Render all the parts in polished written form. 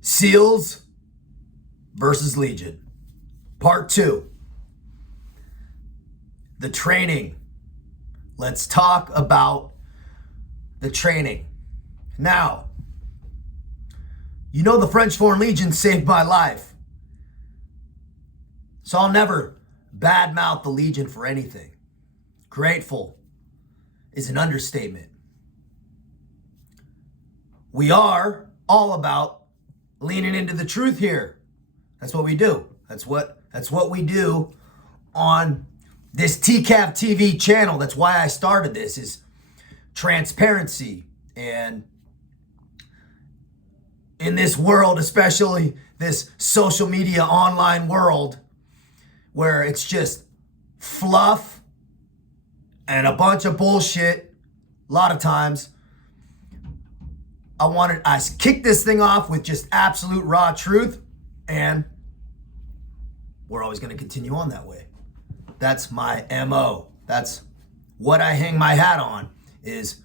SEALs versus Legion. Part 2. The training. Let's talk about the training. Now, you know the French Foreign Legion saved my life. So I'll never badmouth the Legion for anything. Grateful is an understatement. We are all about leaning into the truth here. That's what we do. That's what we do on this TCAV TV channel. That's why I started this, is transparency. And in this world, especially this social media online world, where it's just fluff and a bunch of bullshit, a lot of times, I kicked this thing off with just absolute raw truth, and we're always going to continue on that way. That's my MO. That's what I hang my hat on, is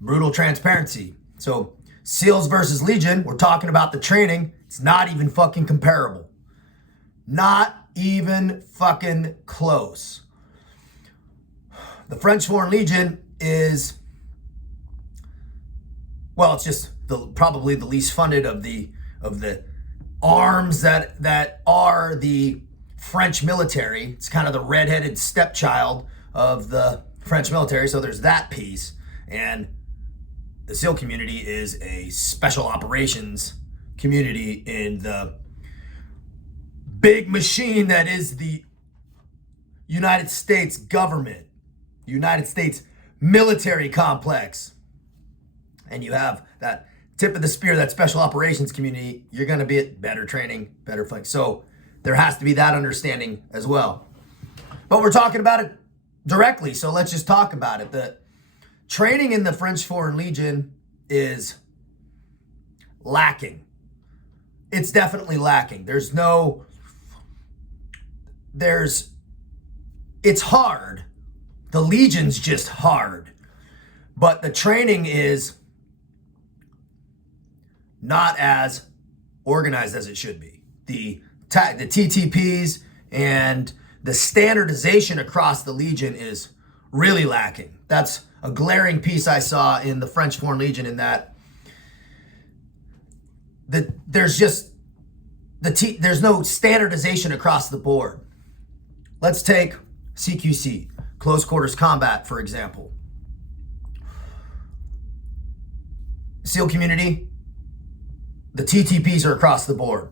brutal transparency. So SEALs versus Legion, we're talking about the training. It's not even fucking comparable. Not even fucking close. The French Foreign Legion is, well, it's just probably the least funded of the arms that are the French military. It's kind of the redheaded stepchild of the French military. So there's that piece. And the SEAL community is a special operations community in the big machine that is the United States government, United States military complex. And you have that tip of the spear, that special operations community. You're going to be at better training, better flex. So there has to be that understanding as well. But we're talking about it directly, so let's just talk about it. The training in the French Foreign Legion is lacking. It's definitely lacking. It's hard. The Legion's just hard. But the training is not as organized as it should be. The TTPs and the standardization across the Legion is really lacking. That's a glaring piece I saw in the French Foreign Legion, in that there's no standardization across the board. Let's take CQC, close quarters combat, for example. SEAL community, the TTPs are across the board.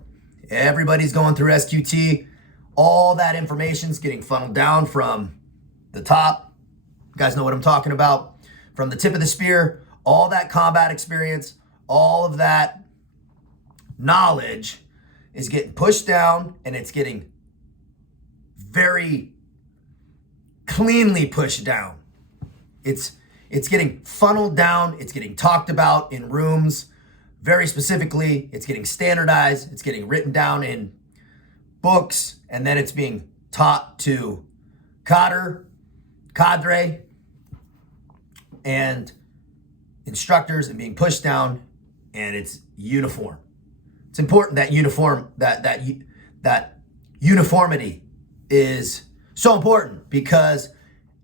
Everybody's going through SQT. All that information's getting funneled down from the top. You guys know what I'm talking about. From the tip of the spear, all that combat experience, all of that knowledge is getting pushed down, and it's getting very cleanly pushed down. It's getting funneled down. It's getting talked about in rooms. Very specifically, it's getting standardized, it's getting written down in books, and then it's being taught to cadre, and instructors, and being pushed down, and it's uniform. It's important that that uniformity is so important, because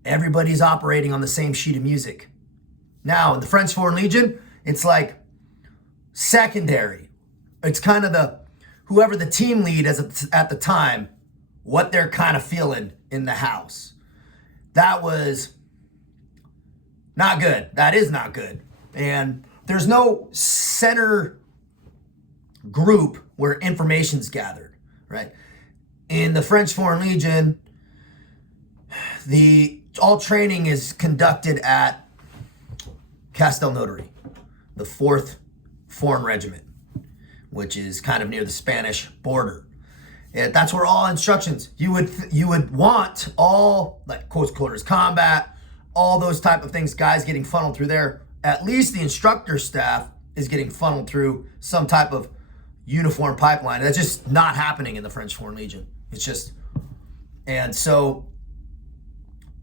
everybody's operating on the same sheet of music. Now, in the French Foreign Legion, it's like secondary. It's kind of whoever the team lead is at the time, what they're kind of feeling in the house. That was not good. That is not good. And there's no center group where information's gathered, right? In the French Foreign Legion, all training is conducted at Castelnaudary, the 4th Foreign Regiment, which is kind of near the Spanish border. And that's where all instructions, you would want all, like, close quarters combat, all those type of things, guys getting funneled through there. At least the instructor staff is getting funneled through some type of uniform pipeline. That's just not happening in the French Foreign Legion. And so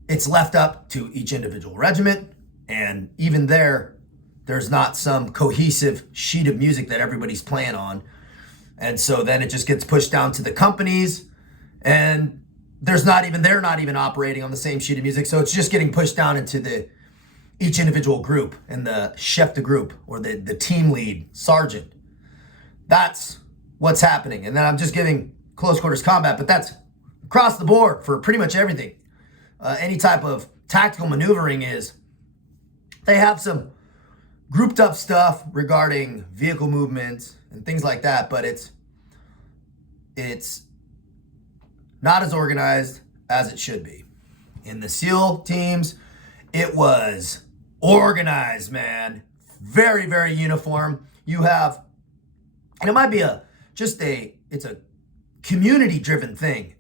it's left up to each individual regiment, and even there's not some cohesive sheet of music that everybody's playing on. And so then it just gets pushed down to the companies, and they're not even operating on the same sheet of music. So it's just getting pushed down into each individual group and the chef de group or the team lead sergeant. That's what's happening. And then I'm just giving close quarters combat, but that's across the board for pretty much everything. Any type of tactical maneuvering they have some grouped up stuff regarding vehicle movements and things like that, but it's not as organized as it should be. In the SEAL teams, it was organized, man. Very, very uniform. You have, and it might be it's a community-driven thing.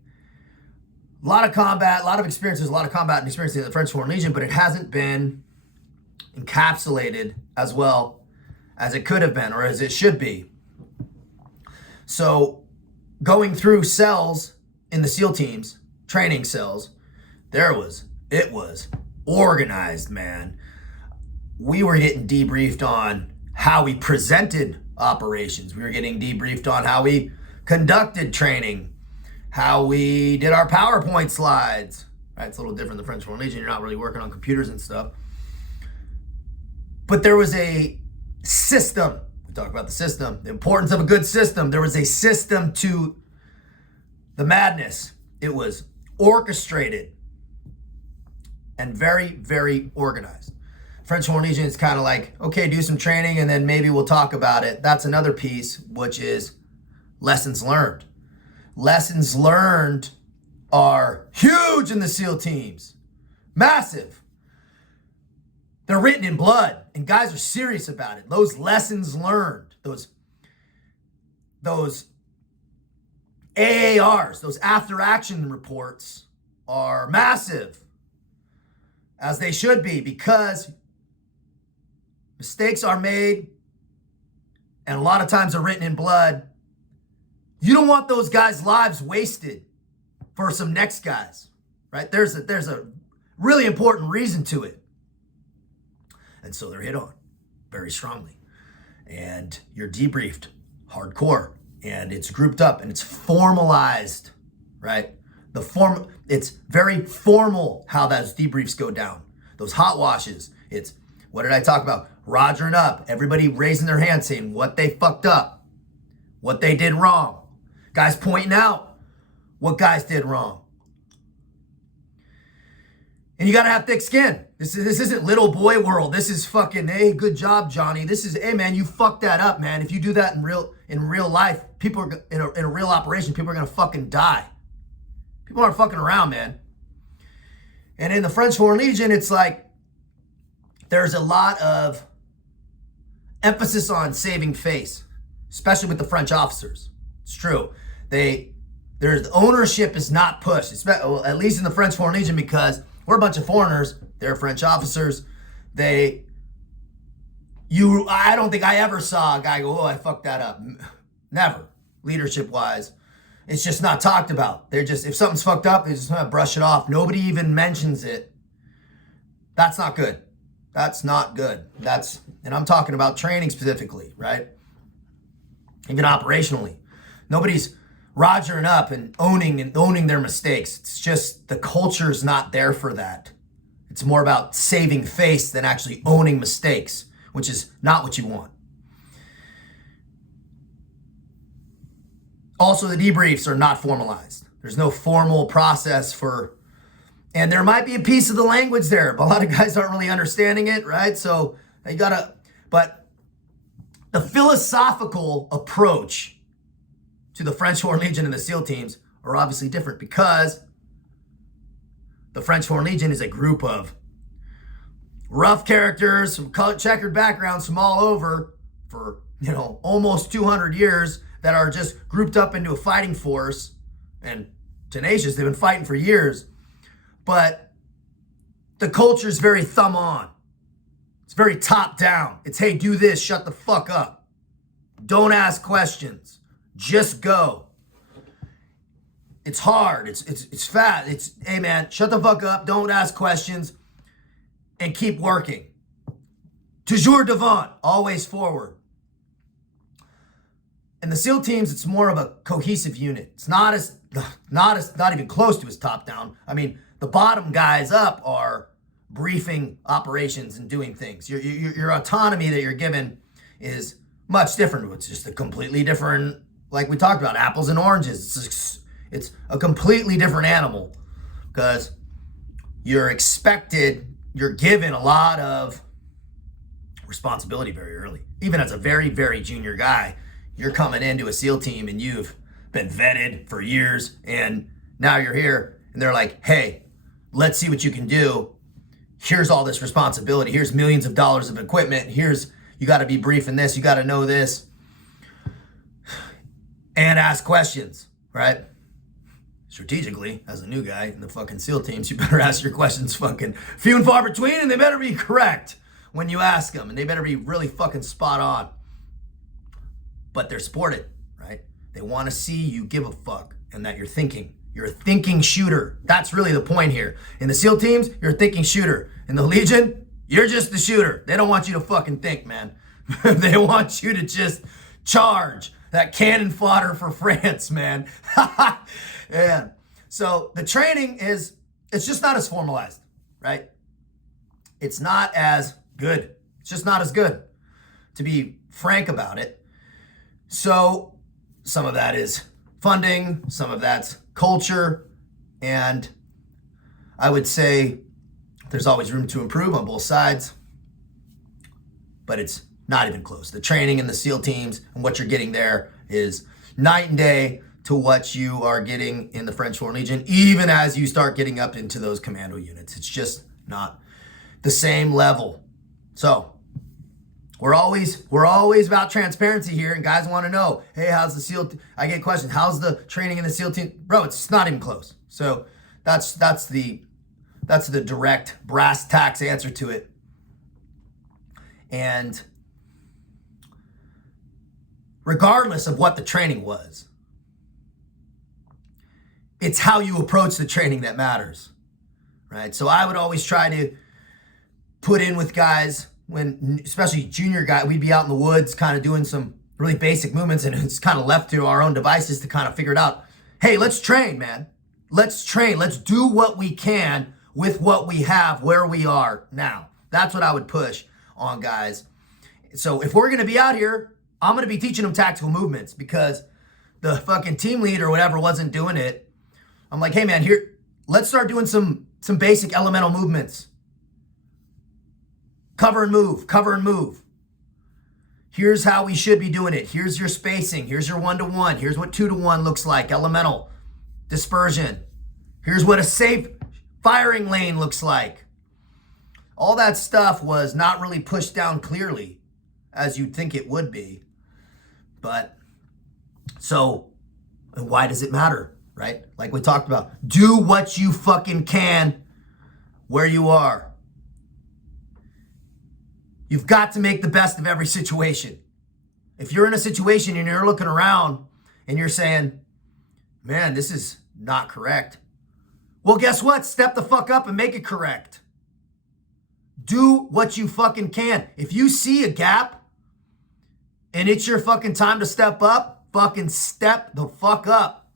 A lot of combat, a lot of experiences, a lot of combat and experience in the French Foreign Legion, but it hasn't been encapsulated as well as it could have been or as it should be. So going through cells in the SEAL teams, training cells, it was organized, man. We were getting debriefed on how we presented operations. We were getting debriefed on how we conducted training, how we did our PowerPoint slides. Right? It's a little different than the French Foreign Legion. You're not really working on computers and stuff. But there was a system. We talk about the system, the importance of a good system. There was a system to the madness. It was orchestrated and very, very organized. French Foreign Legion is kind of like, okay, do some training and then maybe we'll talk about it. That's another piece, which is lessons learned. Lessons learned are huge in the SEAL teams. Massive. They're written in blood, and guys are serious about it. Those lessons learned, those AARs, those after action reports are massive, as they should be, because mistakes are made, and a lot of times are written in blood. You don't want those guys' lives wasted for some next guys, right? There's a really important reason to it. And so they're hit on very strongly. And you're debriefed hardcore. And it's grouped up and it's formalized, right? It's very formal how those debriefs go down. Those hot washes. It's, what did I talk about? Rogering up. Everybody raising their hand saying what they fucked up, what they did wrong. Guys pointing out what guys did wrong. And you gotta have thick skin. This isn't little boy world. This is fucking, hey, good job, Johnny. This is, hey man, you fucked that up, man. If you do that in real life, people are in a real operation, people are gonna fucking die. People aren't fucking around, man. And in the French Foreign Legion, it's like there's a lot of emphasis on saving face, especially with the French officers. It's true. Their ownership is not pushed, at least in the French Foreign Legion, because we're a bunch of foreigners. They're French officers. I don't think I ever saw a guy go, oh, I fucked that up. Never. Leadership-wise. It's just not talked about. If something's fucked up, they just brush it off. Nobody even mentions it. That's not good. That's not good. And I'm talking about training specifically, right? Even operationally. Nobody's rogering up and owning their mistakes. It's just the culture's not there for that. It's more about saving face than actually owning mistakes, which is not what you want. Also, the debriefs are not formalized. There's no formal process and there might be a piece of the language there, but a lot of guys aren't really understanding it, right? So but the philosophical approach to the French Foreign Legion and the SEAL teams are obviously different, because the French Foreign Legion is a group of rough characters from checkered backgrounds from all over for, almost 200 years that are just grouped up into a fighting force and tenacious. They've been fighting for years. But the culture is very thumb on. It's very top down. It's, hey, do this, shut the fuck up. Don't ask questions. Just go. It's hard. It's fat. It's, hey man, shut the fuck up. Don't ask questions and keep working. Toujours devant. Always forward. In the SEAL teams, it's more of a cohesive unit. It's not even close to as top down. I mean, the bottom guys up are briefing operations and doing things. Your autonomy that you're given is much different. It's just a completely different, like we talked about, apples and oranges. It's a completely different animal because you're given a lot of responsibility very early. Even as a very, very junior guy, you're coming into a SEAL team and you've been vetted for years, and now you're here and they're like, hey, let's see what you can do. Here's all this responsibility. Here's millions of dollars of equipment. You got to be briefing this. You got to know this and ask questions, right? Strategically, as a new guy in the fucking SEAL teams, you better ask your questions fucking few and far between, and they better be correct when you ask them, and they better be really fucking spot on. But they're supported, right? They want to see you give a fuck and that you're thinking. You're a thinking shooter. That's really the point here. In the SEAL teams, you're a thinking shooter. In the Legion, you're just the shooter. They don't want you to fucking think, man. They want you to just charge. That cannon fodder for France, man. Yeah. So the training it's just not as formalized, right? It's not as good. It's just not as good, to be frank about it. So some of that is funding, some of that's culture, and I would say there's always room to improve on both sides, but it's not even close. The training in the SEAL teams and what you're getting there is night and day to what you are getting in the French Foreign Legion, even as you start getting up into those commando units. It's just not the same level. So we're always about transparency here, and guys want to know, hey, how's the SEAL? I get questions. How's the training in the SEAL team, bro? It's not even close. So that's the direct brass tacks answer to it. And regardless of what the training was, it's how you approach the training that matters, right? So I would always try to put in with guys when, especially junior guy, we'd be out in the woods kind of doing some really basic movements, and it's kind of left to our own devices to kind of figure it out. Hey, let's train, man. Let's train. Let's do what we can with what we have where we are now. That's what I would push on guys. So if we're going to be out here, I'm going to be teaching them tactical movements because the fucking team lead or whatever wasn't doing it. I'm like, hey man, here, let's start doing some basic elemental movements. Cover and move, cover and move. Here's how we should be doing it. Here's your spacing. Here's your 1-to-1. Here's what 2-to-1 looks like. Elemental dispersion. Here's what a safe firing lane looks like. All that stuff was not really pushed down clearly as you'd think it would be. But so why does it matter, right? Like we talked about, do what you fucking can where you are. You've got to make the best of every situation. If you're in a situation and you're looking around and you're saying, man, this is not correct. Well, guess what? Step the fuck up and make it correct. Do what you fucking can. If you see a gap and it's your fucking time to step up, fucking step the fuck up.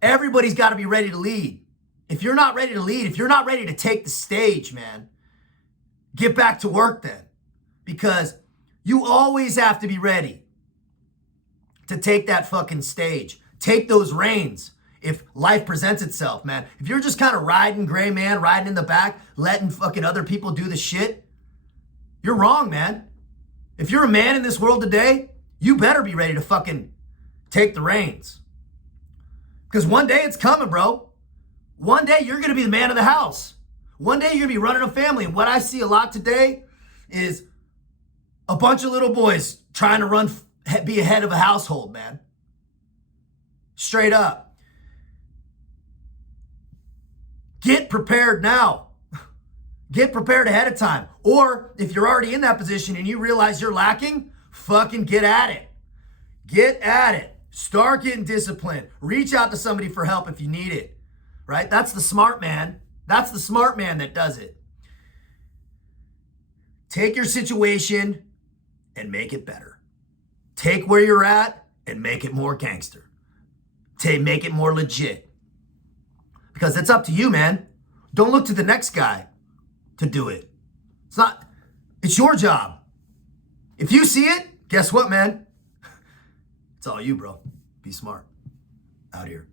Everybody's got to be ready to lead. If you're not ready to lead, if you're not ready to take the stage, man, get back to work then. Because you always have to be ready to take that fucking stage. Take those reins if life presents itself, man. If you're just kind of riding gray, man, riding in the back, letting fucking other people do the shit, you're wrong, man. If you're a man in this world today, you better be ready to fucking take the reins. Because one day it's coming, bro. One day you're going to be the man of the house. One day you're going to be running a family. And what I see a lot today is a bunch of little boys trying to be a head of a household, man. Straight up. Get prepared now. Get prepared ahead of time. Or if you're already in that position and you realize you're lacking, fucking get at it. Get at it. Start getting disciplined. Reach out to somebody for help if you need it. Right? That's the smart man. That's the smart man that does it. Take your situation and make it better. Take where you're at and make it more gangster. Make it more legit. Because it's up to you, man. Don't look to the next guy to do it. It's your job. If you see it, guess what, man? It's all you, bro. Be smart. Out here.